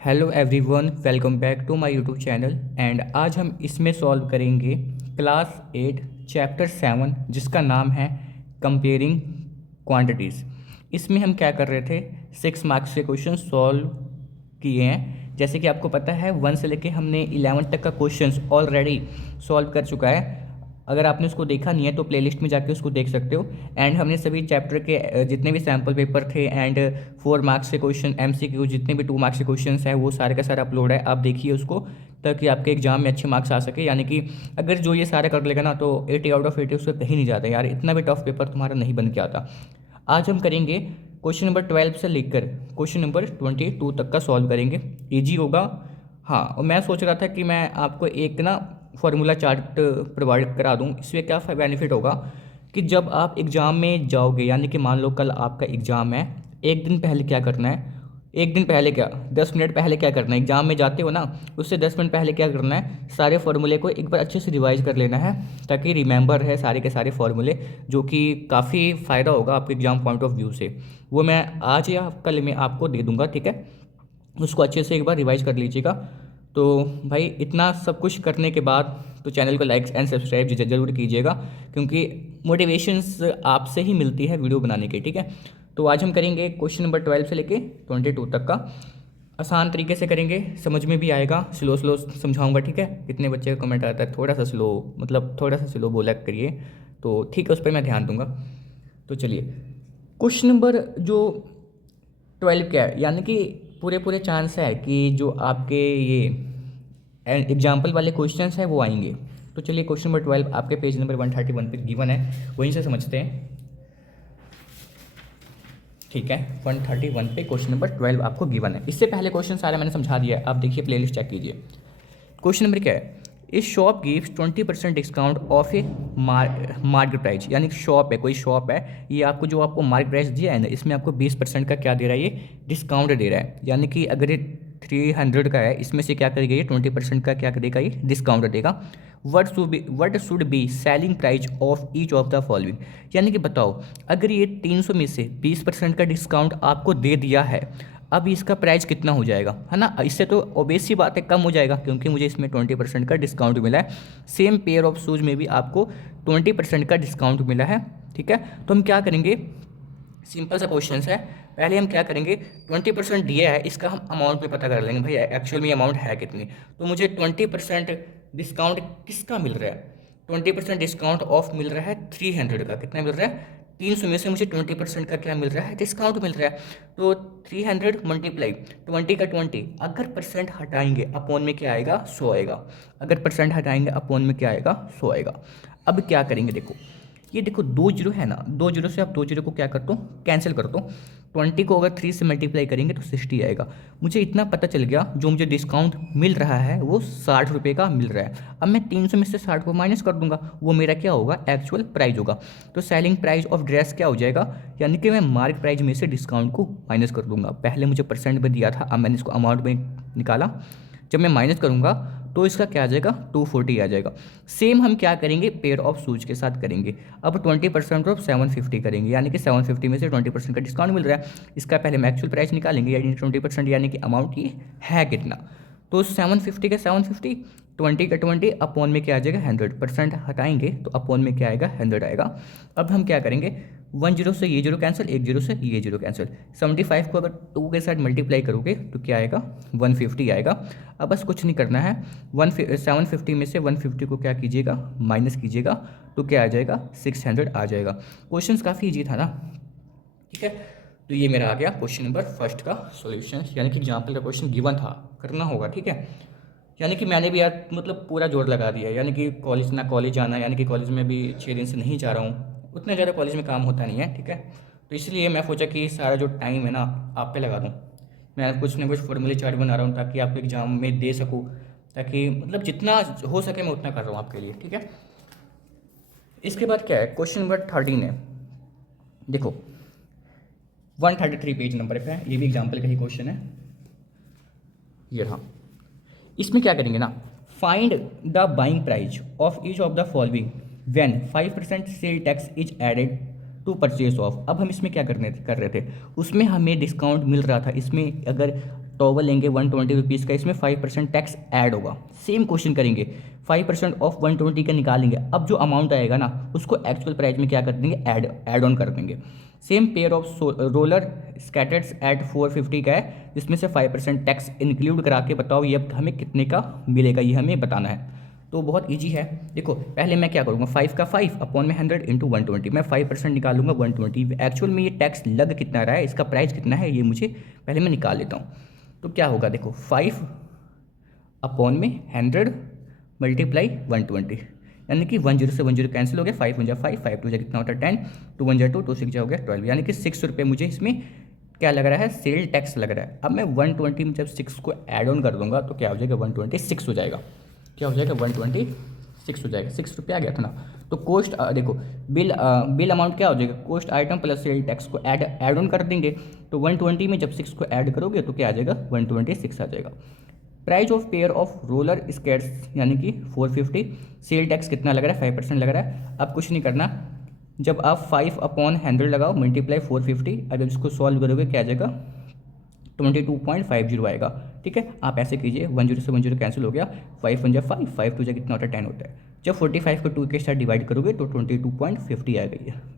Hello everyone, welcome back to my YouTube channel. And आज हम इसमें सॉल्व करेंगे क्लास 8 चैप्टर 7 जिसका नाम है कंपेयरिंग क्वांटिटीज़। इसमें हम क्या कर रहे थे, 6 मार्क्स के क्वेश्चन सॉल्व किए हैं। जैसे कि आपको पता है 1 से लेके हमने 11 तक का क्वेश्चंस ऑलरेडी सॉल्व कर चुका है। अगर आपने उसको देखा नहीं है तो प्लेलिस्ट में जाके उसको देख सकते हो। एंड हमने सभी चैप्टर के जितने भी सैम्पल पेपर थे एंड 4 मार्क्स के क्वेश्चन MCQ जितने भी 2 मार्क्स के क्वेश्चन हैं वो सारे का सारा अपलोड है, आप देखिए उसको ताकि आपके एग्जाम में अच्छे मार्क्स आ सके। यानी कि अगर जो ये सारा कर लेगा ना तो 80 आउट ऑफ 80 उससे कहीं नहीं जाता यार, इतना भी टफ पेपर तुम्हारा नहीं बन के आता। आज हम करेंगे क्वेश्चन नंबर 12 से लेकर क्वेश्चन नंबर 22 तक का सॉल्व करेंगे। ईजी होगा। हाँ, और मैं सोच रहा था कि मैं आपको एक ना फार्मूला चार्ट प्रोवाइड करा दूँ। इससे क्या बेनिफिट होगा कि जब आप एग्ज़ाम में जाओगे, यानी कि मान लो कल आपका एग्ज़ाम है, एक दिन पहले क्या करना है, एक दिन पहले क्या 10 मिनट पहले क्या करना है, एग्ज़ाम में जाते हो ना उससे 10 मिनट पहले क्या करना है, सारे फार्मूले को एक बार अच्छे से रिवाइज कर लेना है ताकि रिमेंबर है सारे के सारे फार्मूले, जो कि काफ़ी फ़ायदा होगा आपके एग्ज़ाम पॉइंट ऑफ व्यू से। वो मैं आज या कल में आपको दे दूँगा, ठीक है। उसको अच्छे से एक बार रिवाइज कर लीजिएगा। तो भाई इतना सब कुछ करने के बाद तो चैनल को लाइक एंड सब्सक्राइब ज़रूर कीजिएगा, क्योंकि मोटिवेशंस आपसे ही मिलती है वीडियो बनाने की, ठीक है। तो आज हम करेंगे क्वेश्चन नंबर 12 से लेके 22 तक का। आसान तरीके से करेंगे, समझ में भी आएगा, स्लो स्लो समझाऊंगा, ठीक है। कितने बच्चे का कमेंट आता है थोड़ा सा स्लो, मतलब थोड़ा सा स्लो बोला करिए, तो ठीक है उस पर मैं ध्यान दूंगा। तो चलिए, क्वेश्चन नंबर जो 12 क्या है, यानी कि पूरे पूरे चांस है कि जो आपके ये एग्जाम्पल वाले क्वेश्चंस हैं वो आएंगे। तो चलिए क्वेश्चन नंबर 12 आपके पेज नंबर 131 पे गिवन है, वहीं से समझते हैं, ठीक है। 131 पे क्वेश्चन नंबर 12 आपको गिवन है। इससे पहले क्वेश्चन सारे मैंने समझा दिया है, आप देखिए प्लेलिस्ट चेक कीजिए। क्वेश्चन नंबर क्या है, इस shop gives 20% discount of A market price. यानी कि शॉप है, कोई शॉप है, ये आपको जो आपको मार्केट प्राइस दिया है ना, इसमें आपको 20% का क्या दे रहा है, ये डिस्काउंट दे रहा है। यानी कि अगर ये 300 का है, इसमें से क्या करेगा ये 20% का क्या करेगा, ये डिस्काउंट देगा। What should be selling price of each of the following. यानी कि बताओ, अगर ये 300 में से 20% का डिस्काउंट आपको दे दिया है, अब इसका प्राइस कितना हो जाएगा, है ना। इससे तो ऑब्वियस सी बात है कम हो जाएगा, क्योंकि मुझे इसमें 20% का डिस्काउंट मिला है। सेम पेयर ऑफ शूज़ में भी आपको 20% का डिस्काउंट मिला है, ठीक है। तो हम क्या करेंगे, सिंपल सा क्वेश्चन है। पहले हम क्या करेंगे, 20% दिया है, इसका हम अमाउंट में पता कर लेंगे भाई एक्चुअल में अमाउंट है कितनी। तो मुझे 20% डिस्काउंट किसका मिल रहा है, 20% डिस्काउंट ऑफ मिल रहा है 300 का। कितना मिल रहा है, 300 में से मुझे 20% का क्या मिल रहा है, डिस्काउंट मिल रहा है। तो 300 मल्टीप्लाई 20 का 20, अगर परसेंट हटाएंगे अपॉन में क्या आएगा, 100 आएगा। अगर परसेंट हटाएंगे अपॉन में क्या आएगा, 100 आएगा। अब क्या करेंगे, देखो ये देखो 2 जीरो है ना, 2 जीरो से आप 2 जीरो को क्या कर दो, कैंसिल कर दो। 20 को अगर 3 से मल्टीप्लाई करेंगे तो 60 आएगा। मुझे इतना पता चल गया, जो मुझे डिस्काउंट मिल रहा है वो 60 रुपये का मिल रहा है। अब मैं 300 में से 60 को माइनस कर दूंगा, वो मेरा क्या होगा, एक्चुअल प्राइस होगा। तो सेलिंग प्राइस ऑफ ड्रेस क्या हो जाएगा, यानी कि मैं मार्केट प्राइस में से डिस्काउंट को माइनस कर दूंगा। पहले मुझे परसेंट में दिया था, अब मैंने इसको अमाउंट में निकाला। जब मैं माइनस करूंगा तो इसका क्या आ जाएगा, 240 आ जाएगा। सेम हम क्या करेंगे, पेयर ऑफ शूज के साथ करेंगे। अब 20% ऑफ 750 करेंगे, यानी कि 750 में से 20% का डिस्काउंट मिल रहा है। इसका पहले हम एक्चुअल प्राइस निकालेंगे, यानी 20%, यानी कि अमाउंट ये है कितना। तो 750 का 750, 20 का 20, अपॉन में क्या आ जाएगा 100%, हटाएंगे तो अपॉन में क्या आएगा, 100 आएगा। अब हम क्या करेंगे, 1 जीरो से ये जीरो कैंसिल, 1 जीरो से ये जीरो कैंसिल। 75 को अगर 2 के साथ मल्टीप्लाई करोगे तो क्या आएगा, 150 आएगा। अब बस कुछ नहीं करना है, 750 में से 150 को क्या कीजिएगा, माइनस कीजिएगा, तो क्या आ जाएगा, 600 आ जाएगा। क्वेश्चन काफ़ी ईजी था ना, ठीक है। तो ये मेरा आ गया क्वेश्चन नंबर फर्स्ट का सॉल्यूशन, यानी कि एग्जाम्पल का क्वेश्चन गिवन था, करना होगा, ठीक है। यानी कि मैंने भी यार मतलब पूरा जोर लगा दिया, यानी कि कॉलेज ना कॉलेज जाना, यानी कि कॉलेज में भी 6 दिन से नहीं जा रहा हूँ, उतना ज़्यादा कॉलेज में काम होता नहीं है, ठीक है। तो इसलिए मैं सोचा कि सारा जो टाइम है ना आप पे लगा दूँ। मैं कुछ ना कुछ फॉर्मूले चार्ट बना रहा हूँ ताकि आपको एग्जाम में दे सकूँ, ताकि मतलब जितना हो सके मैं उतना कर रहा हूँ आपके लिए, ठीक है। इसके बाद क्या है, क्वेश्चन नंबर 13 है। देखो 133 पेज नंबर पे है, ये भी एग्जाम्पल का ही क्वेश्चन है, ये रहा। इसमें क्या करेंगे ना, find the buying price of each of the following when 5% sale tax is added to purchase of. अब हम इसमें क्या कर रहे थे, उसमें हमें डिस्काउंट मिल रहा था, इसमें अगर टॉवल लेंगे 120 रुपीज़ का, इसमें 5% टैक्स ऐड होगा। सेम क्वेश्चन करेंगे, 5% ऑफ 120 का निकालेंगे, अब जो अमाउंट आएगा ना उसको एक्चुअल प्राइस में क्या कर देंगे, ऐड ऑन कर देंगे। Same pair of roller skaters at 450 का है, जिसमें से 5% टैक्स इंक्लूड करा के बताओ ये हमें कितने का मिलेगा, ये हमें बताना है। तो बहुत इजी है। देखो पहले मैं क्या करूँगा, 5 का 5 अपॉन में 100 इंटू 120, मैं 5% निकालूंगा 120। एक्चुअल में ये टैक्स लग कितना रहा है, इसका प्राइस कितना है, ये मुझे पहले मैं निकाल लेता हूँ। तो क्या होगा, देखो 5 अपॉन में 100 मल्टीप्लाई 120, यानी कि 10 से 10 कैंसिल हो गया, 5 1 जा 5, 5 2 जा कितना होता है 10, 2 1 जा 2, 2 6 जा हो गया 12, यानी कि 6 रुपये मुझे इसमें क्या लग रहा है, सेल टैक्स लग रहा है। अब मैं 120 में जब 6 को ऐड ऑन कर दूंगा तो क्या हो जाएगा, 126 हो जाएगा। क्या हो जाएगा, 126 हो जाएगा, 6 रुपये आ गया था ना। तो कोस्ट देखो बिल अमाउंट क्या हो जाएगा, cost item plus sale tax को ऐड ऑन कर देंगे, तो 120 में जब 6 को ऐड करोगे तो क्या आ जाएगा, 126 आ जाएगा। Price of pair of roller skates यानी कि 450, सेल टैक्स कितना लग रहा है, 5% लग रहा है। अब कुछ नहीं करना, जब आप 5 अपॉन 100 लगाओ मल्टीप्लाई 450, अगर इसको सॉल्व करोगे क्या आ जाएगा, 22.50 आएगा। ठीक है, आप ऐसे कीजिए, 10 से 10 कैंसिल हो गया, 5 1 जा 5, 5 2 जा कितना होता है 10 होता है। जब 45 को 2 के साथ डिवाइड करोगे तो 22.50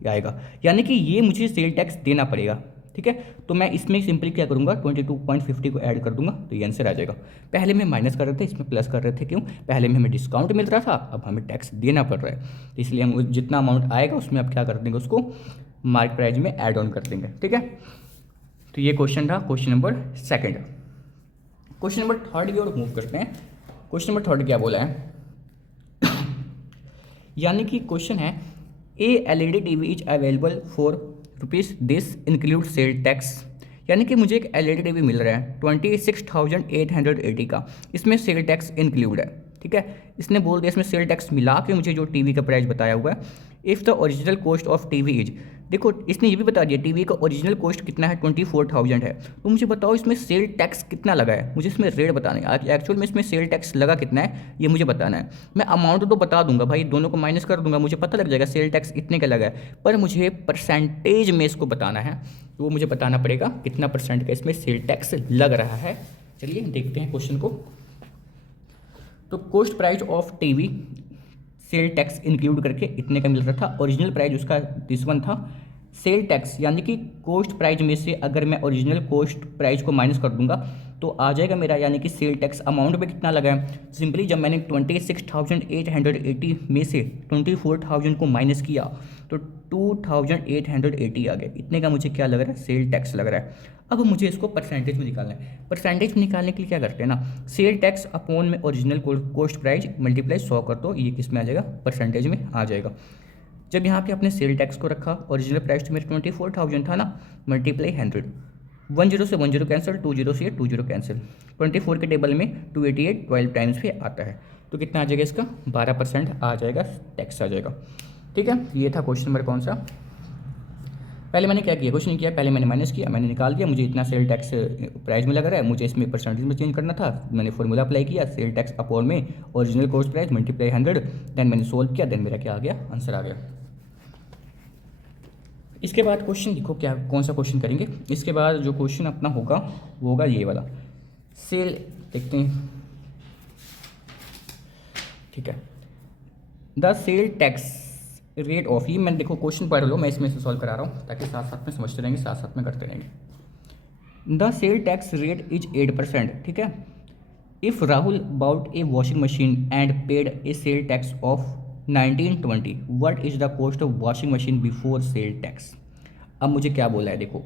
आएगा, यानी कि ये मुझे सेल टैक्स देना पड़ेगा। ठीक है, तो मैं इसमें सिंपली क्या करूँगा, 22.50 को ऐड कर दूंगा तो ये आंसर आ जाएगा। पहले में माइनस कर रहे थे, इसमें प्लस कर रहे थे, क्यों, पहले में हमें डिस्काउंट मिल रहा था, अब हमें टैक्स देना पड़ रहा है, तो इसलिए हम जितना अमाउंट आएगा उसमें अब क्या कर देंगे, उसको मार्केट प्राइस में ऐड ऑन कर देंगे। ठीक है, तो ये क्वेश्चन था question number second. Question number third की ओर मूव करते हैं। क्वेश्चन नंबर थर्ड क्या बोला है यानी कि क्वेश्चन है, a LED TV is available for rupees this include sale tax, यानी कि मुझे एक एलईडी टीवी मिल रहा है 26,880 का, इसमें सेल टैक्स इंक्लूड है। ठीक है, इसने बोल दिया इसमें सेल टैक्स मिला के मुझे जो टीवी का प्राइस बताया हुआ है। If the original cost of TV is, देखो इसने ये भी बता दिया टीवी का ओरिजिनल कॉस्ट कितना है, 24,000 है, तो मुझे बताओ इसमें सेल टैक्स कितना लगा है, मुझे इसमें रेट बताना है, एक्चुअल में इसमें सेल टैक्स लगा कितना है ये मुझे बताना है। मैं अमाउंट तो बता दूंगा भाई, दोनों को माइनस कर दूंगा, मुझे पता लग जाएगा सेल टैक्स इतने का लगा है, पर मुझे परसेंटेज में इसको बताना है, तो वो मुझे बताना पड़ेगा कितना परसेंट का इसमें सेल टैक्स लग रहा है। चलिए देखते हैं क्वेश्चन को। तो cost price of TV sale tax include करके इतने का मिल रहा था, ओरिजिनल प्राइस उसका दिस वन था। सेल टैक्स यानी कि कॉस्ट प्राइस में से अगर मैं ओरिजिनल कॉस्ट प्राइस को माइनस कर दूंगा तो आ जाएगा मेरा, यानी कि सेल टैक्स अमाउंट में कितना लगा है। सिंपली जब मैंने 26,880 में से 24,000 को माइनस किया तो 2,880 आ गया, इतने का मुझे क्या लग रहा है, सेल टैक्स लग रहा है। अब मुझे इसको परसेंटेज में निकालना है। परसेंटेज में निकालने के लिए क्या करते हैं ना, सेल टैक्स अपॉन में ओरिजिनल कॉस्ट प्राइस मल्टीप्लाई 100 कर दो, ये किस में आ जाएगा, परसेंटेज में आ जाएगा। जब यहाँ पे अपने सेल टैक्स को रखा, ओरिजिनल प्राइस तो मेरे 24,000 था ना, मल्टीप्लाई 100, 10 से 10 कैंसिल, 20 से 20 कैंसिल, 24 के टेबल में 288 12 टाइम्स पे आता है, तो कितना आ जाएगा इसका, 12% आ जाएगा, टैक्स आ जाएगा। ठीक है, ये था क्वेश्चन नंबर कौन सा। पहले मैंने क्या किया, कुछ नहीं किया, पहले मैंने माइनस किया, मैंने निकाल दिया, मुझे इतना सेल टैक्स प्राइस में लग रहा है, मुझे इसमें परसेंटेज में चेंज करना था, मैंने फॉर्मूला अप्लाई किया, सेल टैक्स अपॉन में original cost price multiply 100, then मैंने सोल्व किया, देन मेरा क्या आ गया, आंसर आ गया। इसके बाद क्वेश्चन लिखो, क्या कौन सा क्वेश्चन करेंगे। इसके बाद जो क्वेश्चन अपना होगा वो होगा ये वाला, सेल, देखते हैं। ठीक है, the sale tax rate of, ये मैं देखो क्वेश्चन पढ़ लो, मैं इसमें से सॉल्व करा रहा हूँ ताकि साथ साथ में समझते रहेंगे, साथ साथ में करते रहेंगे। The sale tax rate is 8%। ठीक है, if Rahul bought a washing machine and paid a sale tax of 1920, what is the cost of washing machine before sale tax. अब मुझे क्या बोला है, देखो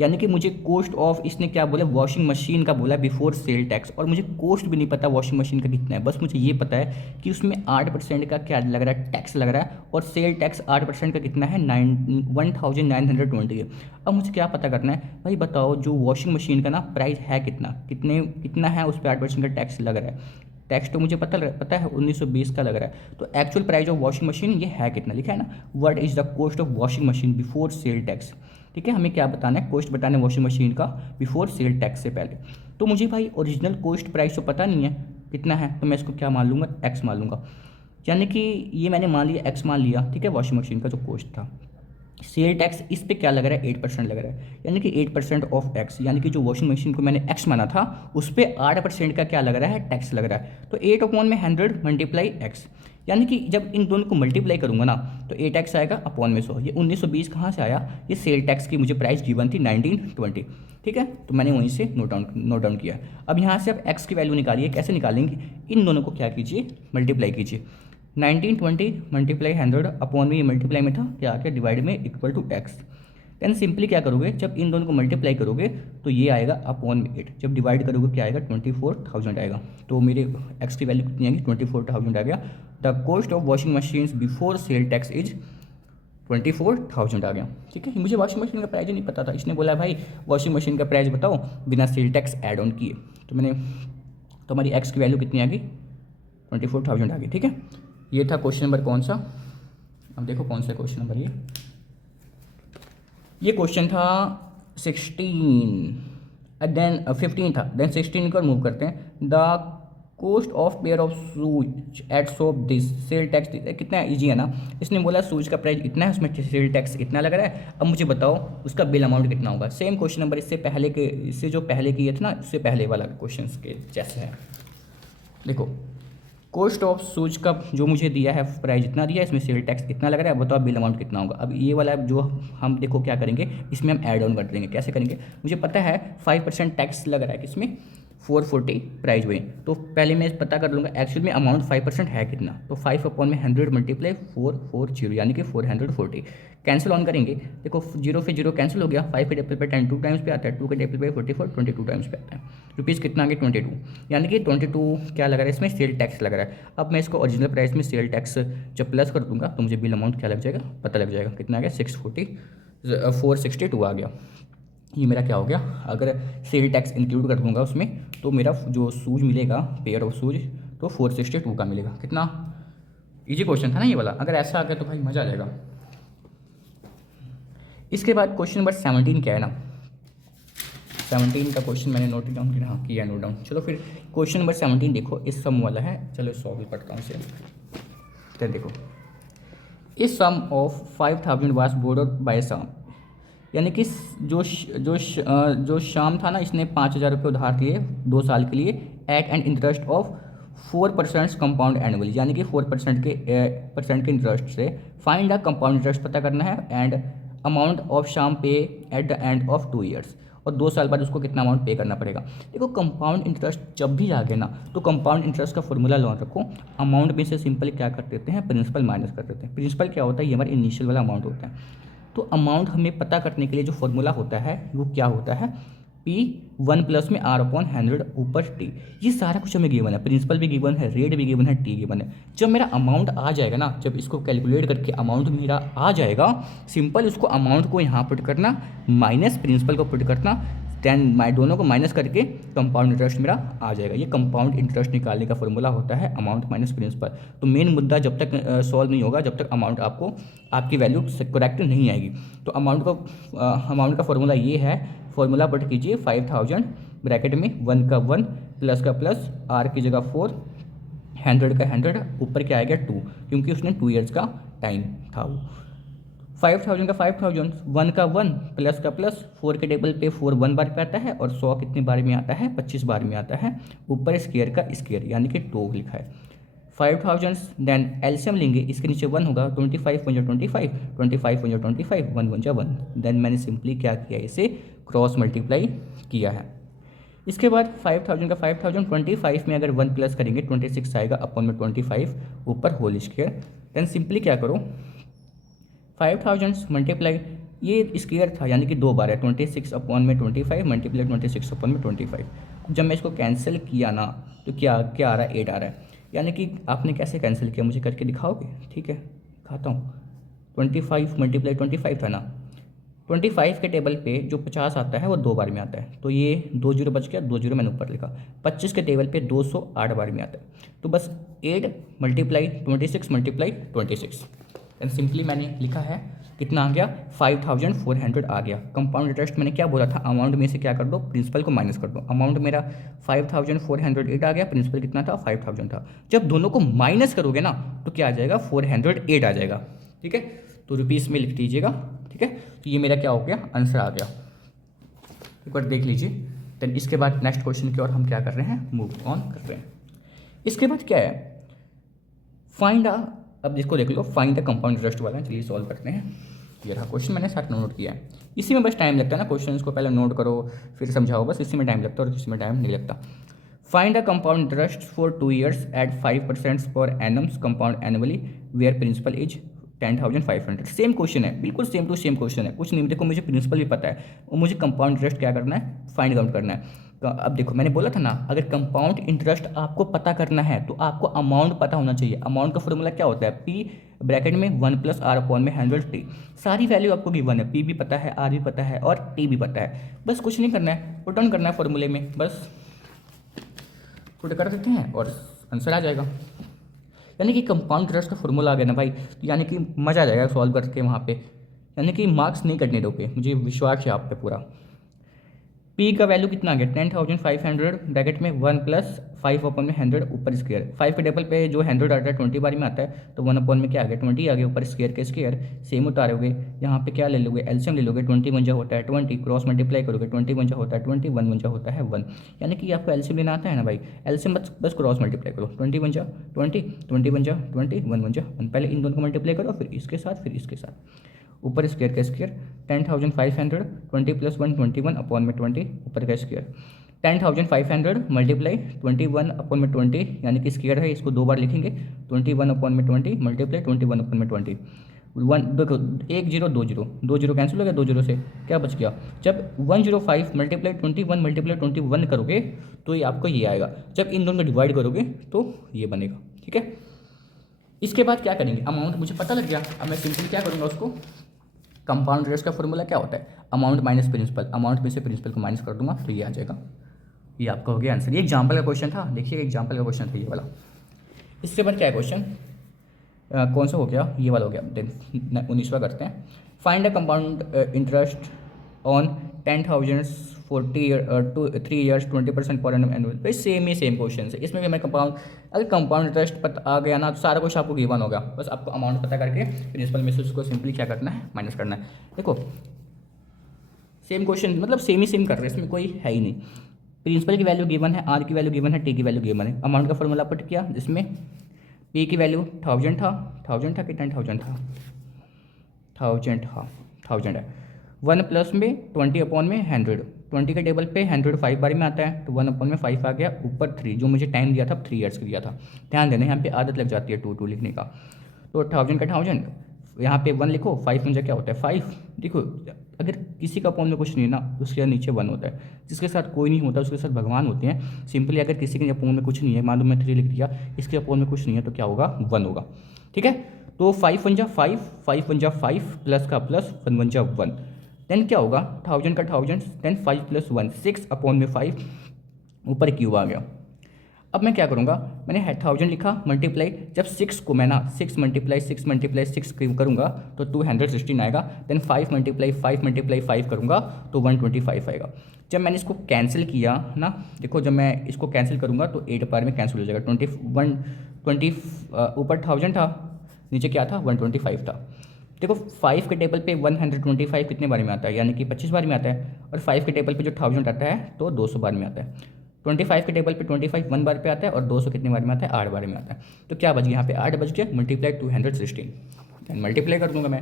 यानी कि मुझे कॉस्ट ऑफ, इसने क्या बोला, वॉशिंग मशीन का बोला बिफोर सेल टैक्स, और मुझे कॉस्ट भी नहीं पता वॉशिंग मशीन का कितना है, बस मुझे ये पता है कि उसमें 8% का क्या लग रहा है, टैक्स लग रहा है, और सेल टैक्स 8% का कितना है, 1920 है। अब मुझे क्या पता करना है भाई, बताओ जो वॉशिंग मशीन का ना प्राइस है कितना है, उस पर 8% का टैक्स लग रहा है। टैक्स तो मुझे पता है 1920 का लग रहा है, तो actual price of washing machine ये है कितना, लिखा है ना, what is the cost of washing machine before sale tax. ठीक है, हमें क्या बताना है, कॉस्ट बताना है वॉशिंग मशीन का बिफोर सेल टैक्स से पहले। तो मुझे भाई ओरिजिनल कॉस्ट प्राइस तो पता नहीं है कितना है, तो मैं इसको क्या मान लूँगा, एक्स मान लूँगा, यानी कि ये मैंने मान लिया, एक्स मान लिया। ठीक है, वॉशिंग मशीन का जो कॉस्ट था, सेल टैक्स इस पे क्या लग रहा है, 8% लग रहा है, यानी कि 8% ऑफ एक्स, यानी कि जो वॉशिंग मशीन को मैंने एक्स माना था उस पर 8% का क्या लग रहा है, टैक्स लग रहा है। तो 8/100 मल्टीप्लाई एक्स, यानी कि जब इन दोनों को मल्टीप्लाई करूंगा ना तो 8x आएगा अपॉन में 100। ये 1920 कहाँ से आया, ये सेल टैक्स की मुझे प्राइस गिवन थी 1920, ठीक है, तो मैंने वहीं से नोट डाउन किया। अब यहाँ से आप x की वैल्यू निकालिए, कैसे निकालेंगे, इन दोनों को क्या कीजिए, मल्टीप्लाई कीजिए। 1920 मल्टीप्लाई 100 अपॉन में, ये मल्टीप्लाई में था, क्या आ गया डिवाइड में equal to X. Then simply क्या करोगे, जब इन दोनों को मल्टीप्लाई करोगे तो ये आएगा अपॉन में 8, जब डिवाइड करोगे क्या आएगा, 24,000 आएगा। तो मेरे एक्स की वैल्यू कितनी आएगी, 24,000 आ गया। The cost of washing machine before sale tax is 24,000 आ गया, ठीक है। मुझे वॉशिंग मशीन का प्राइस ही नहीं पता था, इसने बोला भाई वॉशिंग मशीन का प्राइस बताओ बिना सेल टैक्स ऐड ऑन किए, तो मैंने, तो हमारी एक्स की वैल्यू कितनी आ गई, 24,000 आ गई, ठीक है। ये था क्वेश्चन नंबर कौन सा, अब देखो कौन सा क्वेश्चन नंबर ये क्वेश्चन था 16, देन 15 था, देन 16 को मूव करते हैं। The cost of pair of shoes eight shop this sale tax, कितना ईजी है ना, इसने बोला शूज का प्राइस इतना है, उसमें सेल टैक्स इतना लग रहा है, अब मुझे बताओ उसका बिल अमाउंट कितना होगा। सेम क्वेश्चन नंबर इससे पहले के, इससे जो पहले किए थे ना, उससे पहले वाला क्वेश्चन के जैसे है। देखो कॉस्ट ऑफ शूज का जो मुझे दिया है प्राइस इतना दिया है, इसमें सेल टैक्स इतना लग रहा है, बताओ बिल अमाउंट कितना होगा। अब ये वाला जो हम देखो क्या करेंगे, इसमें हम ऐड ऑन कर देंगे। कैसे करेंगे, मुझे पता है 5% टैक्स लग रहा है किसमें, 440 प्राइस हुए, तो पहले मैं पता कर लूँगा एक्चुअल में अमाउंट 5% है कितना, तो 5/100 मल्टीप्लाई 440 यानी कि 440। कैंसिल ऑन करेंगे, देखो 0 से 0 कैंसिल हो गया, 5 के टेबल पे 10 2 टाइम्स पे आता है, 2 के टेबल पे 44 22 टाइम्स पे आता है, रुपीज़ कितना आ गया 22, यानी कि 22 क्या लग रहा है इसमें, सेल टैक्स लग रहा है। अब मैं इसको ओरिजिनल प्राइस में सेल टैक्स जब प्लस कर दूंगा तो मुझे बिल अमाउंट क्या लग जाएगा, पता लग जाएगा, कितना आ गया 462 आ गया। ये मेरा क्या हो गया, अगर सेल टैक्स इंक्लूड कर दूंगा उसमें तो मेरा जो शूज मिलेगा, पेयर ऑफ शूज, तो 462 का मिलेगा। कितना इजी क्वेश्चन था ना ये वाला, अगर ऐसा आ गया तो भाई मज़ा आ जाएगा। इसके बाद क्वेश्चन नंबर 17 क्या है ना, 17 का क्वेश्चन मैंने नोट डाउन किया, हाँ किया नोट डाउन। चलो फिर क्वेश्चन नंबर 17 देखो, इस सम वाला है, चलो सॉल्व करता हूँ इसे। तो देखो इस सम ऑफ 5,000 वाज बोरोड बाय शाम, यानी कि जो शाम था ना, इसने 5,000 रुपये उधार लिए 2 साल के लिए at and interest of 4% compound annually, यानी कि 4% के इंटरेस्ट से। फाइंड द कंपाउंड इंटरेस्ट पता करना है एंड अमाउंट ऑफ शाम पे at the end of 2 years, और 2 साल बाद उसको कितना अमाउंट पे करना पड़ेगा। देखो कंपाउंड इंटरेस्ट जब भी आ गया ना, तो कंपाउंड इंटरेस्ट का फॉर्मूला लॉन रखो, अमाउंट में से सिंपल क्या कर देते हैं, प्रिंसिपल माइनस कर देते हैं। प्रिंसिपल क्या होता है, ये हमारा इनिशियल वाला अमाउंट होता है। तो अमाउंट हमें पता करने के लिए जो फॉर्मूला होता है वो क्या होता है, P1 प्लस में R/100 ऊपर T। ये सारा कुछ हमें गिवन है, प्रिंसिपल भी गिवन है, रेट भी गिवन है, T गिवन है। जब मेरा अमाउंट आ जाएगा ना, जब इसको कैलकुलेट करके अमाउंट मेरा आ जाएगा, सिंपल उसको अमाउंट को यहाँ पुट करना, माइनस प्रिंसिपल को पुट करना, देन दोनों को माइनस करके कंपाउंड इंटरेस्ट मेरा आ जाएगा। ये कंपाउंड इंटरेस्ट निकालने का फॉर्मूला होता है, अमाउंट माइनस प्रिंसिपल। तो मेन मुद्दा जब तक सॉल्व नहीं होगा, जब तक अमाउंट आपको आपकी वैल्यू करेक्ट नहीं आएगी। तो अमाउंट का फॉर्मूला ये है, फॉर्मूला पुट कीजिए 5,000 ब्रैकेट में 1 का 1 प्लस का प्लस, आर की जगह 4, 100 का 100, ऊपर क्या आएगा 2, क्योंकि उसने 2 ईयर्स का टाइम था वो। 5,000 का 5,000, 1 का 1 प्लस का प्लस, 4 के टेबल पे 4 1 बार पे आता है, और 100 कितने बार में आता है, 25 बार में आता है, ऊपर स्क्वायर का स्क्वायर यानी कि 2 लिखा है। 5,000 देन एलसीएम लेंगे, इसके नीचे 1 होगा, 25 1 25, 25 1 25, 1 1 1, देन मैंने सिंपली क्या किया, इसे क्रॉस मल्टीप्लाई किया है। इसके बाद 5,000 का 5,000, 25 में अगर 1 प्लस करेंगे 26 आएगा, अपॉन में 25 ऊपर होल स्क्वायर। देन सिंपली क्या करो, 5,000 मल्टीप्लाई, ये स्क्वायर था यानी कि 2 बार है, 26 अपॉन में 25 मल्टीप्लाई 26 अपॉन में 25। जब मैं इसको कैंसिल किया ना, तो क्या क्या आ रहा है, 8 आ रहा है। यानी कि आपने कैसे कैंसिल किया, मुझे करके दिखाओगे, ठीक है दिखाता हूँ। 25 मल्टीप्लाई 25 था ना, 25 के टेबल पे जो 50 आता है वो 2 बार में आता है, तो ये 2 जीरो बच गया, 2 जीरो मैंने ऊपर लिखा। 25 के टेबल पे 208 बार में आता है, तो बस 8 मल्टीप्लाई 26 मल्टीप्लाई 26, एंड सिंपली मैंने लिखा है कितना आ गया, 5,400 आ गया। कंपाउंड इंटरेस्ट मैंने क्या बोला था, अमाउंट में से क्या कर दो, प्रिंसिपल को माइनस कर दो। अमाउंट मेरा 5,408 आ गया, प्रिंसिपल कितना था, 5,000 था। जब दोनों को माइनस करोगे ना तो क्या आ जाएगा, 408 आ जाएगा, ठीक है। तो रुपीज़ में लिख दीजिएगा ठीक है, तो ये मेरा क्या हो गया, आंसर आ गया। एक बार देख लीजिए। देन इसके बाद नेक्स्ट क्वेश्चन की ओर हम क्या कर रहे हैं, मूव ऑन कर रहे हैं। इसके बाद क्या है, फाइंड अब इसको देख लो, फाइंड द कंपाउंड इंटरेस्ट वाला है, चलिए सॉल्व करते हैं। ये रहा क्वेश्चन, मैंने साथ नोट किया है। इसी में बस टाइम लगता है ना, क्वेश्चन को पहले नोट करो फिर समझाओ, बस इसी में टाइम लगता है और इसमें टाइम नहीं लगता। Find the compound interest for 2 years at 5% per annum compound annually where principal is 10,500। Same question है, बिल्कुल सेम टू सेम क्वेश्चन है, कुछ नहीं। देखो मुझे प्रिंसिपल भी पता है और मुझे कंपाउंड इंटरेस्ट क्या करना है, फाइंड आउट करना है। अब देखो मैंने बोला था ना, अगर कंपाउंड इंटरेस्ट आपको पता करना है तो आपको अमाउंट पता होना चाहिए। अमाउंट का फॉर्मूला क्या होता है, पी ब्रैकेट में 1 + R/100T। सारी वैल्यू आपको गिवन है, पी भी पता है, आर भी पता है और टी भी पता है। बस कुछ नहीं करना है, पुट ऑन करना है फॉर्मूले में, बस पुट कर देते हैं और आंसर आ जाएगा। यानी कि कंपाउंड इंटरेस्ट का फॉर्मूला आ गया ना भाई, तो यानी कि मज़ा आ जाएगा सॉल्व करके वहाँ पे, यानी कि मार्क्स नहीं कटने दोगे, मुझे विश्वास है आप पे पूरा। पी का वैल्यू कितना आ गया, 10,500 ब्रैकेट में 1 + 5/100 ऊपर स्क्वायर। 5 के टेबल पे जो 100 आता है 20 बार में आता है, तो 1 में क्या आ गया, 20 आ गया, ऊपर स्क्वायर के स्क्वायर सेम उतारोगे। यहाँ पे क्या ले लोगे, एलसीएम ले लोगे। 20 1 होता है 20, क्रॉस मल्टीप्लाई करोगे, 20 1 होता है 20, 1 1 होता है 1। यानी कि आपको एलसीएम लेना आता है ना भाई, एलसीएम बस क्रॉस मल्टीप्लाई करो, 20 1 20, 20 1 20, 1 1 1। पहले इन दोनों को मल्टीप्लाई करो, फिर इसके साथ, फिर इसके साथ, ऊपर स्क्वायर का स्क्वायर। 10,500 20 + 1 21/20 ऊपर का स्क्वायर। 10,500 मल्टीप्लाई 21/20, यानी कि स्क्वायर है, इसको 2 बार लिखेंगे। 21/20 मल्टीप्लाई 21/20। 1 देखो 1 0 2 0, 2 0 कैंसिल हो गया, 2 0 से क्या बच गया। जब 105 मल्टीप्लाई 21 मल्टीप्लाई 21 करोगे तो ये आपको ये आएगा। जब इन दोनों को डिवाइड करोगे तो ये बनेगा, ठीक है। इसके बाद क्या करेंगे, अमाउंट मुझे पता लग गया। अब मैं सिंपली क्या करूँगा, उसको कंपाउंड इंटरेस्ट का फॉर्मूला क्या होता है, अमाउंट माइनस प्रिंसिपल। अमाउंट में से प्रिंसिपल को माइनस कर दूंगा तो ये आ जाएगा, ये आपका हो गया आंसर। ये एग्जाम्पल का क्वेश्चन था, देखिए एग्जाम्पल का क्वेश्चन था ये वाला। इसके बाद क्या है क्वेश्चन, कौन सा हो गया, ये वाला हो गया। देन 19वां करते हैं। Find the compound interest on 10,000 3 years 20% per annum annual. भाई सेम ही सेम क्वेश्चन है, इसमें भी हमें कंपाउंड, अगर कंपाउंड इंटरेस्ट पता आ गया ना तो सारा कुछ आपको गिवन होगा। बस आपको अमाउंट पता करके प्रिंसिपल में से उसको सिंपली क्या करना है, माइनस करना है। देखो सेम क्वेश्चन, मतलब सेम ही सेम कर रहे हैं, इसमें कोई है ही नहीं। प्रिंसिपल की वैल्यू गिवन है, आर की वैल्यू गिवन है, टी की वैल्यू गिवन है। अमाउंट का फॉर्मूला पुट किया, जिसमें पी की वैल्यू 1000 था कि 10,000 था, 1000 है। 1 + में 20/100, 20 के टेबल पे 100 5 बार में आता है, तो 1/5 आ गया, ऊपर 3, जो मुझे टाइम दिया था 3 years का दिया था। ध्यान देना, यहाँ पे आदत लग जाती है 2 लिखने का। तो 1000 का 1000, यहाँ पे 1 लिखो, 5 मुझे क्या होता है 5। देखो अगर किसी का अपोन में कुछ नहीं है ना, उसके नीचे 1 होता है। जिसके साथ कोई नहीं होता उसके साथ भगवान होते हैं। सिंपली अगर किसी के अपोन में कुछ नहीं है, मान लो मैं 3 लिख दिया, इसके अपोन में कुछ नहीं है तो क्या होगा, 1 होगा, ठीक है। तो 5 1 5, 5 1 5, प्लस का प्लस, 1 1 1। देन क्या होगा, 1000 का 1000, देन 5 + 1 6/5, ऊपर क्यूब आ गया। अब मैं क्या करूँगा, मैंने 1000 लिखा, मल्टीप्लाई, जब 6 को मैं ना 6 × 6 करूँगा तो 216 आएगा। देन 5 × 5 करूँगा तो 125 आएगा। जब मैंने इसको कैंसिल किया ना, देखो जब मैं इसको कैंसिल करूँगा तो 8 बार में कैंसिल हो जाएगा। 20 ऊपर 1000 था, नीचे क्या था 125 था। देखो 5 के टेबल पे 125 कितने बार में आता है, यानी कि 25 बार में आता है। और 5 के टेबल पे जो 1000 आता है तो 200 बार में आता है। 25 के टेबल पे 25 1 बार पे आता है और 200 कितने बार में आता है, 8 बार में आता है। तो क्या बच गया यहाँ पे, 8 बच गया, मल्टीप्लाई 216। दैन मल्टीप्लाई कर दूंगा मैं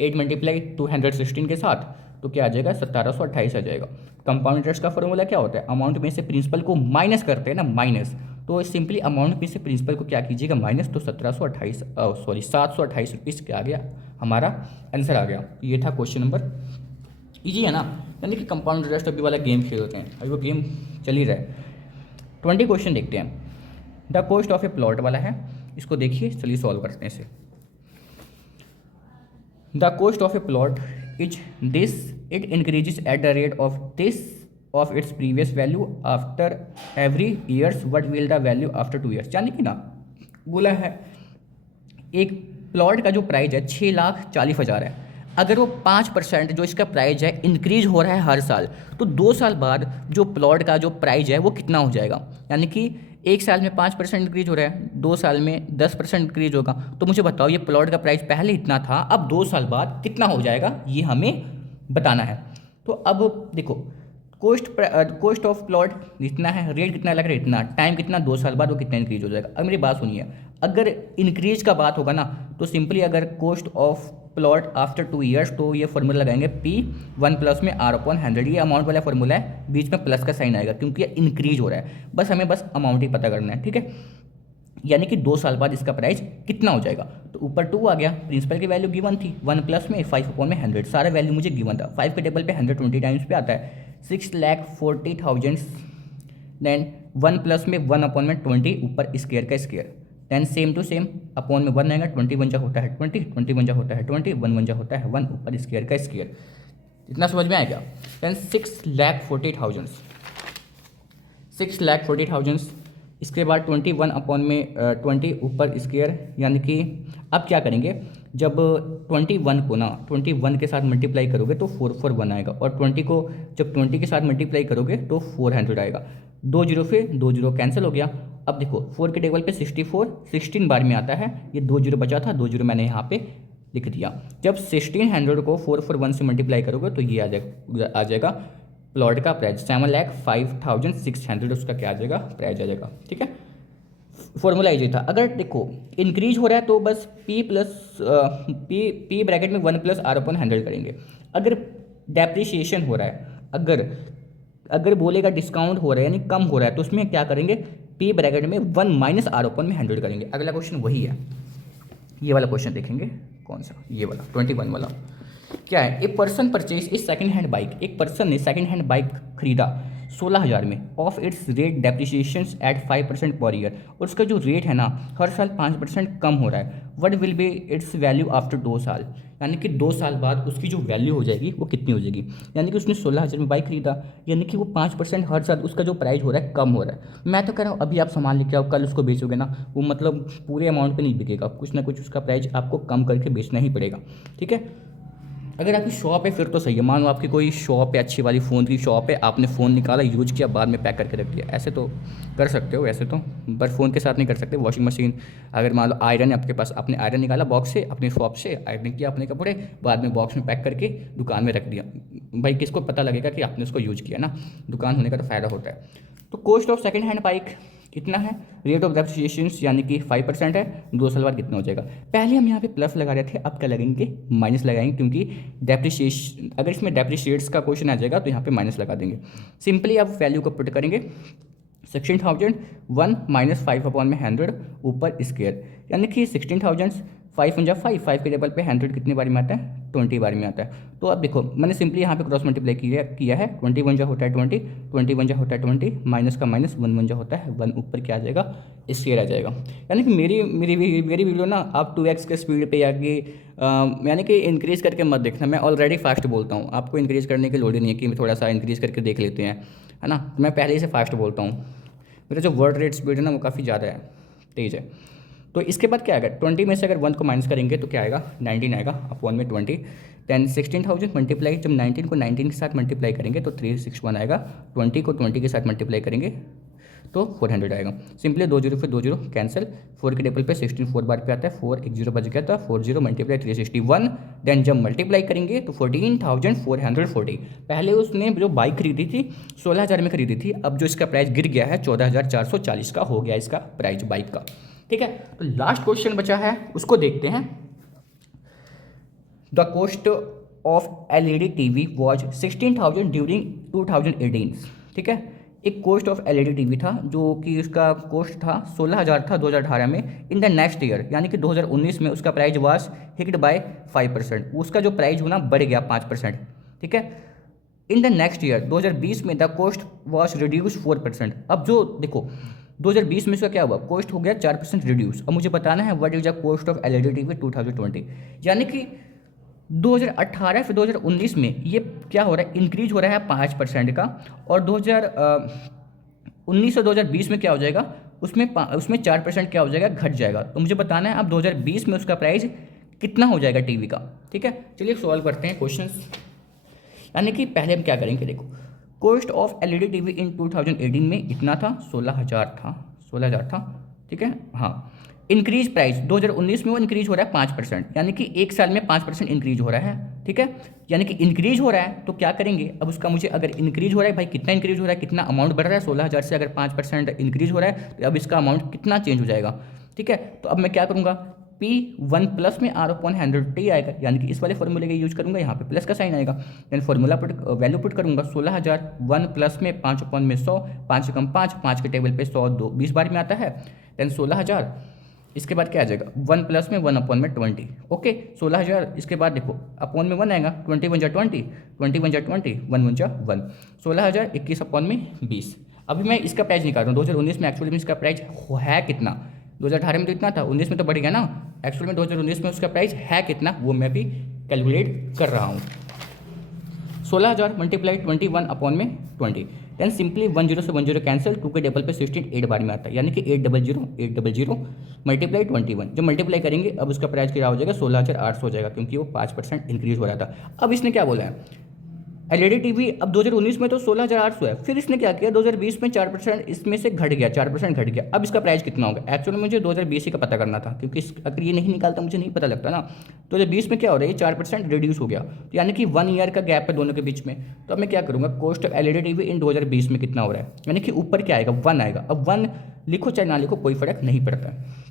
8 × 216 के साथ, तो क्या आ जाएगा 1728 आ जाएगा। कंपाउंड इंटरेस्ट का फॉर्मूला क्या होता है, अमाउंट में से प्रिंसिपल को माइनस करते हैं ना, माइनस। तो सिंपली अमाउंट में से प्रिंसिपल को क्या कीजिएगा, माइनस, तो 728 रुपीज़ क्या आ गया, हमारा आंसर आ गया। ये था क्वेश्चन नंबर, ईजी है ना। यानी कि कंपाउंड इंटरेस्ट अभी वाला गेम खेलते हैं, अभी वो गेम चल ही रहा है। 20 क्वेश्चन देखते हैं। The cost of A plot वाला है, इसको देखिए, चलिए सॉल्व करते हैं इसे। The cost of A plot is this, it increases at the rate of this of its previous value after every years, what will the value after 2 years। यानी कि ना बोला है एक प्लॉट का जो प्राइस है 6,40,000 है। अगर वो 5% जो इसका प्राइस है इंक्रीज हो रहा है हर साल, तो 2 साल बाद जो प्लॉट का जो प्राइस है वो कितना हो जाएगा। यानी कि एक साल में 5% इंक्रीज हो रहा है, 2 साल में 10% इंक्रीज होगा। तो मुझे बताओ ये प्लॉट का प्राइस पहले इतना था, अब 2 साल बाद कितना हो जाएगा, ये हमें बताना है। तो अब देखो कोस्ट ऑफ प्लॉट जितना है, रेट कितना लग रहा है इतना, टाइम कितना 2 साल बाद वो कितना इंक्रीज हो जाएगा। अब मेरी बात सुनिए, अगर इंक्रीज का बात होगा ना तो सिंपली अगर cost of plot after 2 years, तो ये फॉर्मूला लगाएंगे P1 प्लस में R/100, ये अमाउंट वाला फॉर्मूला है, बीच में प्लस का साइन आएगा क्योंकि ये इंक्रीज हो रहा है। बस हमें अमाउंट ही पता करना है, ठीक है। यानी कि 2 साल बाद इसका प्राइस कितना हो जाएगा। तो ऊपर 2 आ गया, प्रिंसिपल की वैल्यू गिवन थी, 1 प्लस में 5/100, सारा वैल्यू मुझे गिवन था। 5 के टेबल पे 120 टाइम्स पे आता है, 6,40,000, देन 1 प्लस में 1/20, ऊपर स्केयर का square, then same to same upon में 1 आएगा, 20 1 जा होता है 20, 20 1 जा होता है 20, 1 1 जा होता है 1, ऊपर स्केयर का स्केयर। इतना समझ में आएगा। देन 6,40,000, 6,40,000, इसके बाद 21/20 ऊपर स्केयर। यानी कि अब क्या करेंगे, जब 21 को ना 21 के साथ मल्टीप्लाई करोगे तो 441 आएगा, और 20 को जब 20 के साथ मल्टीप्लाई करोगे तो 400 आएगा। 2 जीरो से 2 जीरो कैंसिल हो गया। अब देखो 4 के टेबल पे 64 16 बार में आता है, ये 2 जीरो बचा था, 2 जीरो मैंने यहाँ पे लिख दिया। जब 1600 को 441 से मल्टीप्लाई करोगे तो ये आ जाएगा प्लॉट का प्राइस, 7,05,600 उसका क्या आ जाएगा, प्राइस आ जाएगा, ठीक है। फॉर्मूला इजी था। अगर देखो इंक्रीज हो रहा है तो बस पी ब्रैकेट में 1 प्लस R/100 करेंगे। अगर डेप्रिसिएशन हो रहा है, अगर बोलेगा डिस्काउंट हो रहा है यानी कम हो रहा है, तो उसमें क्या करेंगे, पी ब्रैकेट में 1 माइनस R/100 करेंगे। अगला क्वेश्चन वही है, ये वाला क्वेश्चन देखेंगे, कौन सा, ये वाला 21 वाला। क्या है, a person purchase a second hand bike, एक पर्सन ने सेकंड हैंड बाइक खरीदा 16,000 में, of its rate depreciation eight 5% per year, और उसका जो रेट है ना हर साल 5% कम हो रहा है। What will be it's value after 2 साल, यानी कि 2 साल बाद उसकी जो वैल्यू हो जाएगी वो कितनी हो जाएगी। यानी कि उसने 16,000 में बाइक खरीदा, यानी कि वो 5% हर साल उसका जो प्राइस हो रहा है कम हो रहा है। मैं तो कह रहा हूँ अभी आप सामान लेके आओ, कल उसको बेचोगे ना, वो मतलब पूरे अमाउंट पे नहीं बिकेगा, कुछ ना कुछ उसका प्राइस आपको कम करके बेचना ही पड़ेगा, ठीक है। अगर आपकी शॉप है फिर तो सही है, मान लो आपकी कोई शॉप है, अच्छी वाली फ़ोन की शॉप है, आपने फ़ोन निकाला, यूज किया, बाद में पैक करके रख दिया, ऐसे तो कर सकते हो, ऐसे तो पर फ़ोन के साथ नहीं कर सकते। वॉशिंग मशीन, अगर मान लो आयरन है आपके पास, आपने आयरन निकाला बॉक्स से अपनी शॉप से, आयरन किया अपने कपड़े, बाद में बॉक्स में पैक करके दुकान में रख दिया, भाई किसको पता लगेगा कि आपने उसको यूज किया ना, दुकान होने का तो फ़ायदा होता है। तो cost of second hand bike कितना है, रेट ऑफ डेप्रिसिएशन यानी कि 5% है, 2 साल बाद कितना हो जाएगा। पहले हम यहाँ पे प्लस लगा रहे थे, अब क्या लगेंगे, माइनस लगाएंगे, क्योंकि डेप्रिसिएशन, अगर इसमें डेप्रिसिएट्स का क्वेश्चन आ जाएगा तो यहाँ पे माइनस लगा देंगे। सिंपली आप वैल्यू को पुट करेंगे, 16,000 1 माइनस 5/100 ऊपर स्केयर, यानी कि 16,000 5 × 5, 5 के टेबल पे 100 कितनी बार में आता है, 20 बार में आता है। तो अब देखो मैंने सिंपली यहाँ पे क्रॉस मल्टीप्लाई किया है, 21 जा होता है 20, 21 जा होता है 20, माइनस का माइनस 1 1 जा होता है 1, ऊपर क्या आ जाएगा, स्केयर आ जाएगा। यानी कि मेरी वीडियो ना आप 2x के स्पीड पे, या कि यानी कि इंक्रीज़ करके मत देखना, मैं ऑलरेडी फास्ट बोलता हूँ, आपको इंक्रीज़ करने की लोड़ ही नहीं है कि थोड़ा सा इंक्रीज़ करके देख लेते हैं, है ना। मैं पहले ही से फास्ट बोलता हूँ, मेरा जो वर्ड रेट स्पीड है ना वो काफ़ी ज़्यादा है, तेज़ है। तो इसके बाद क्या आएगा, 20 में से अगर 1 को माइनस करेंगे तो क्या आएगा, 19 आएगा, अपॉन में 20, देन 16,000 मल्टीप्लाई, जब 19 को 19 के साथ मल्टीप्लाई करेंगे तो 361 आएगा, 20 को 20 के साथ मल्टीप्लाई करेंगे तो 400 आएगा। सिंपली 2 जीरो फिर 2 जीरो कैंसिल, 4 के टेबल पे 16 4 बार पे आता है, 4 एक जीरो बच गया था, 40 मल्टीप्लाई 361, देन जब मल्टीप्लाई करेंगे तो 14,440। पहले उसने जो बाइक खरीदी थी 16,000 में खरीदी थी, अब जो इसका प्राइस गिर गया है 14,440 का हो गया इसका प्राइस बाइक का, ठीक है। तो लास्ट क्वेश्चन बचा है, उसको देखते हैं। The cost of LED TV was 16,000 during 2018, ठीक है। एक कॉस्ट ऑफ एलईडी टीवी था जो कि उसका कॉस्ट था 16,000 था 2018 में। इन द नेक्स्ट ईयर यानी कि 2019 में उसका प्राइस वाज हिक्ड बाय 5%, उसका जो प्राइस होना बढ़ गया 5%, ठीक है। इन द नेक्स्ट ईयर 2020 में द कॉस्ट वॉज रिड्यूस 4%। अब जो देखो 2020 में इसका क्या हुआ, कॉस्ट हो गया 4% रिड्यूस। अब मुझे बताना है what is the cost of LED TV 2020, यानी कि 2018 से 2019 में ये क्या हो रहा है, इंक्रीज हो रहा है 5% का, और 2019 से 2020 में क्या हो जाएगा, उसमें 4% क्या हो जाएगा, घट जाएगा। तो मुझे बताना है अब 2020 में उसका प्राइस कितना हो जाएगा टीवी का, ठीक है। चलिए सॉल्व करते हैं क्वेश्चंस। यानी कि पहले हम क्या करेंगे, देखो कॉस्ट ऑफ एलईडी टीवी इन 2018 में इतना था 16,000 था, 16,000 था, ठीक है। हाँ, इंक्रीज प्राइस 2019 में वो इंक्रीज हो रहा है 5%, यानी कि एक साल में 5% इंक्रीज हो रहा है, ठीक है। यानी कि इंक्रीज हो रहा है तो क्या करेंगे, अब उसका मुझे अगर इंक्रीज हो रहा है भाई, कितना इंक्रीज हो रहा है, कितना अमाउंट बढ़ रहा है, 16,000 से अगर 5% इंक्रीज हो रहा है तो अब इसका अमाउंट कितना चेंज हो जाएगा, ठीक है। तो अब मैं क्या करूँगा, P1 प्लस में R/100T आएगा, यानी कि इस वाले फॉर्मूले का यूज करूंगा, यहाँ पे प्लस का साइन आएगा, यानी फॉर्मूला पुट वैल्यू पुट करूंगा 16,000 1 प्लस में 5/100, 5 कम 5 के टेबल पे 100 2 20 बार में आता है, देन 16,000। इसके बाद क्या आ जाएगा, 1 प्लस में 1/20, ओके। 16,000 इसके बाद देखो अपॉन में 1 आएगा, 20 1 जा 20, 20 1 जा 20, 1 1 जा 1, 16,000 21 अपॉन में 20। अभी मैं इसका प्राइस निकाल रहा हूँ 2019 में एक्चुअली में इसका प्राइस है कितना, 2018 में तो इतना था, 19 में तो बढ़ गया ना, एक्चुअल में 2019 में उसका प्राइस है कितना वो मैं भी कैलकुलेट कर रहा हूँ। 16,000 मल्टीप्लाई 21 अपॉन में 20, देन सिंपली 10 से 10 कैंसिल, 2 के टेबल पे 16 8 बार में आता है, यानी कि 800 मल्टीप्लाई 21, जो मल्टीप्लाई करेंगे अब उसका प्राइस क्या हो जाएगा, 16,800 हो जाएगा, क्योंकि वो 5% इंक्रीज हो रहा था। अब इसने क्या बोला है, एलईडी टीवी अब 2019 में तो 16,800 है, फिर इसने क्या किया 2020 में 4% इसमें से घट गया, 4% घट गया, अब इसका प्राइस कितना होगा। एक्चुअली मुझे 2020 ही का पता करना था, क्योंकि अगर ये नहीं निकालता मुझे नहीं पता लगता ना। 2020 में क्या हो रहा है, ये 4% रिड्यूस हो गया, तो यानी कि 1 ईयर का गैप है दोनों के बीच में। तो अब मैं क्या करूँगा, कॉस्ट ऑफ एलईडी टीवी इन 2020 में कितना हो रहा है, यानी कि ऊपर क्या आएगा 1 आएगा। अब 1 लिखो चाहे ना लिखो कोई फर्क नहीं पड़ता है।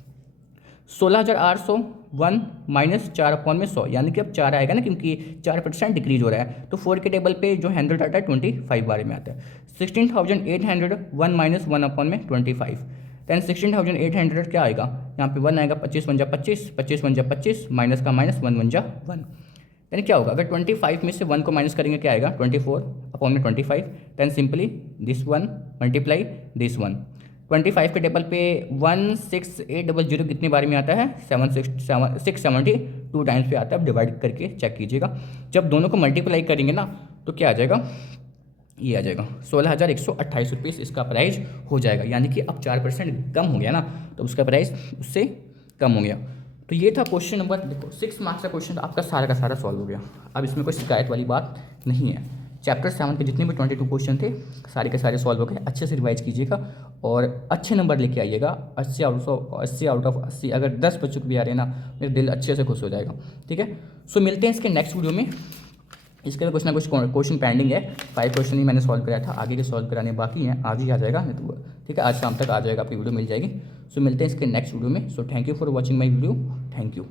16,800 1 माइनस 4/100, यानी कि अब 4 आएगा ना, क्योंकि 4% डिक्रीज हो रहा है, तो 4 के टेबल पे जो 100 आता है 25 बारे में आता है। 16,800 1 माइनस 1/25, दैन 16,800 क्या आएगा, यहाँ पे 1 आएगा, 25 1 जा 25, 25 1 जा 25, माइनस का माइनस 1 1 जा 1, यानी क्या होगा, अगर 25 में से 1 को माइनस करेंगे क्या आएगा 24/25, then simply this 1 multiply this 1। 25 के टेबल पे 16800 कितनी बार में आता है, 672 टाइम्स पे आता है। अब डिवाइड करके चेक कीजिएगा, जब दोनों को मल्टीप्लाई करेंगे ना तो क्या आ जाएगा, ये आ जाएगा 16,128 रुपीज़ इसका प्राइस हो जाएगा, यानी कि अब 4% कम हो गया ना, तो उसका प्राइस उससे कम हो गया। तो ये था क्वेश्चन नंबर, देखो 6 मार्क्स का क्वेश्चन आपका सारा का सारा सॉल्व हो गया। अब इसमें कोई शिकायत वाली बात नहीं है। चैप्टर 7 के जितने भी 22 क्वेश्चन थे सारे के सारे सॉल्व हो गए। अच्छे से रिवाइज कीजिएगा और अच्छे नंबर लेके आइएगा, 80 आउट ऑफ 80। अगर 10 बच्चों को भी आ रहे हैं ना, मेरा दिल अच्छे से खुश हो जाएगा, ठीक है। सो मिलते हैं इसके नेक्स्ट वीडियो में। इसके लिए कुछ ना कुछ क्वेश्चन पेंडिंग है, 5 क्वेश्चन ही मैंने सॉल्व कराया था, आगे के सॉल्व कराने बाकी हैं, आज ही आ जाएगा, तो ठीक है, आज शाम तक आ जाएगा, आपकी वीडियो मिल जाएगी। सो मिलते हैं इसके नेक्स्ट वीडियो में। So thank you for watching my video, thank you.